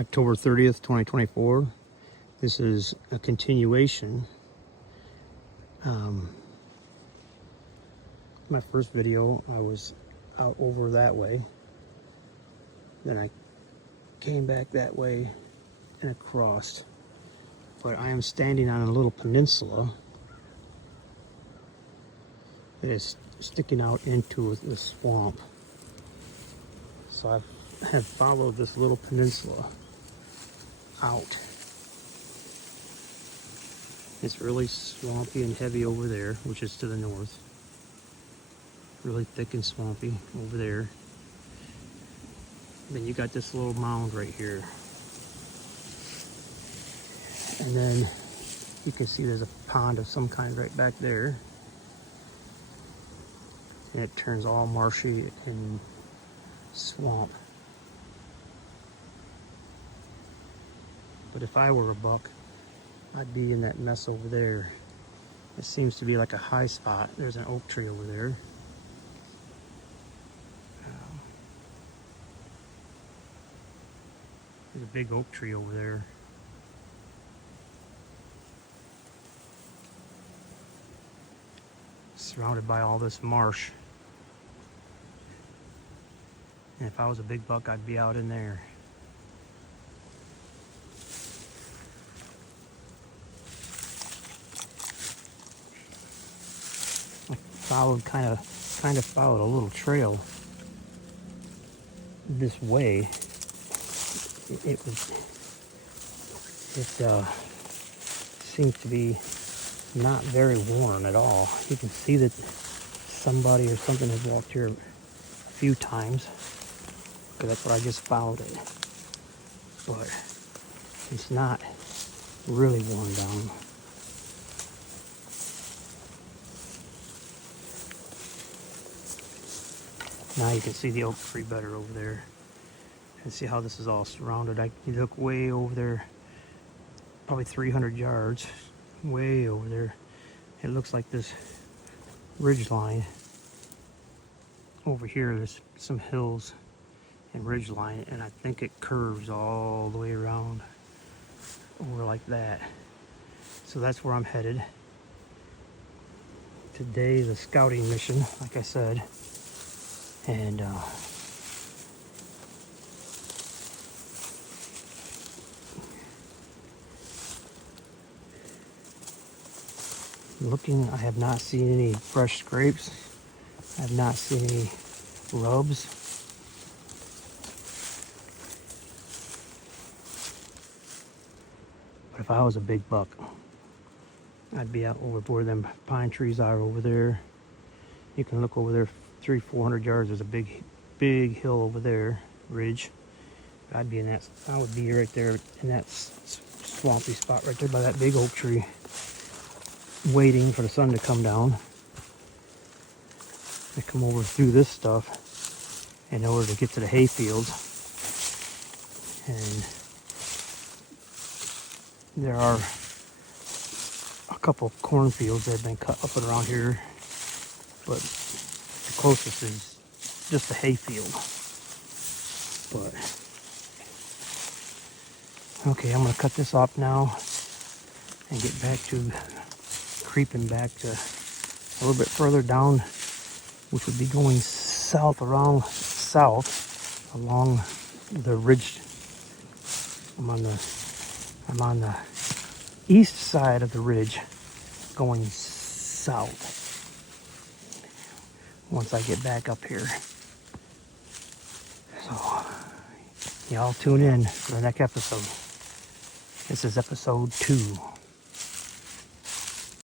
October 30th, 2024. This is a continuation. My first video, I was out over that way. Then I came back that way and across. But I am standing on a little peninsula that is sticking out into the swamp. So I have followed this little peninsula out. It's really swampy and heavy over there, which is to the north. Really thick and swampy over there. Then you got this little mound right here. And then you can see there's a pond of some kind right back there. And it turns all marshy and swamp. But if I were a buck, I'd be in that mess over there. It seems to be like a high spot. There's an oak tree over there. There's a big oak tree over there. Surrounded by all this marsh. And if I was a big buck, I'd be out in there. I followed, kind of followed a little trail this way. It seems to be not very worn at all. You can see that somebody or something has walked here a few times, because that's what I just followed it. But it's not really worn down. Now you can see the oak tree better over there. And see how this is all surrounded. You look way over there, probably 300 yards, way over there. It looks like this ridge line. Over here, there's some hills and ridge line, and I think it curves all the way around over like that. So that's where I'm headed. Today is a scouting mission, like I said, and looking, I have not seen any fresh scrapes. I have not seen any rubs. But if I was a big buck, I'd be out over where them pine trees are over there. You can look over there 300-400 yards. There's a big hill over there, ridge. I'd be in that, I would be right there in that swampy spot right there by that big oak tree, waiting for the sun to come down. I come over through this stuff in order to get to the hay fields. And there are a couple of cornfields that have been cut up and around here, but the closest is just a hay field. But okay, I'm gonna cut this off now and get back to creeping back to a little bit further down, which would be going south, around south along the ridge. I'm on the east side of the ridge, going south once I get back up here. So y'all tune in for the next episode. This is episode 2.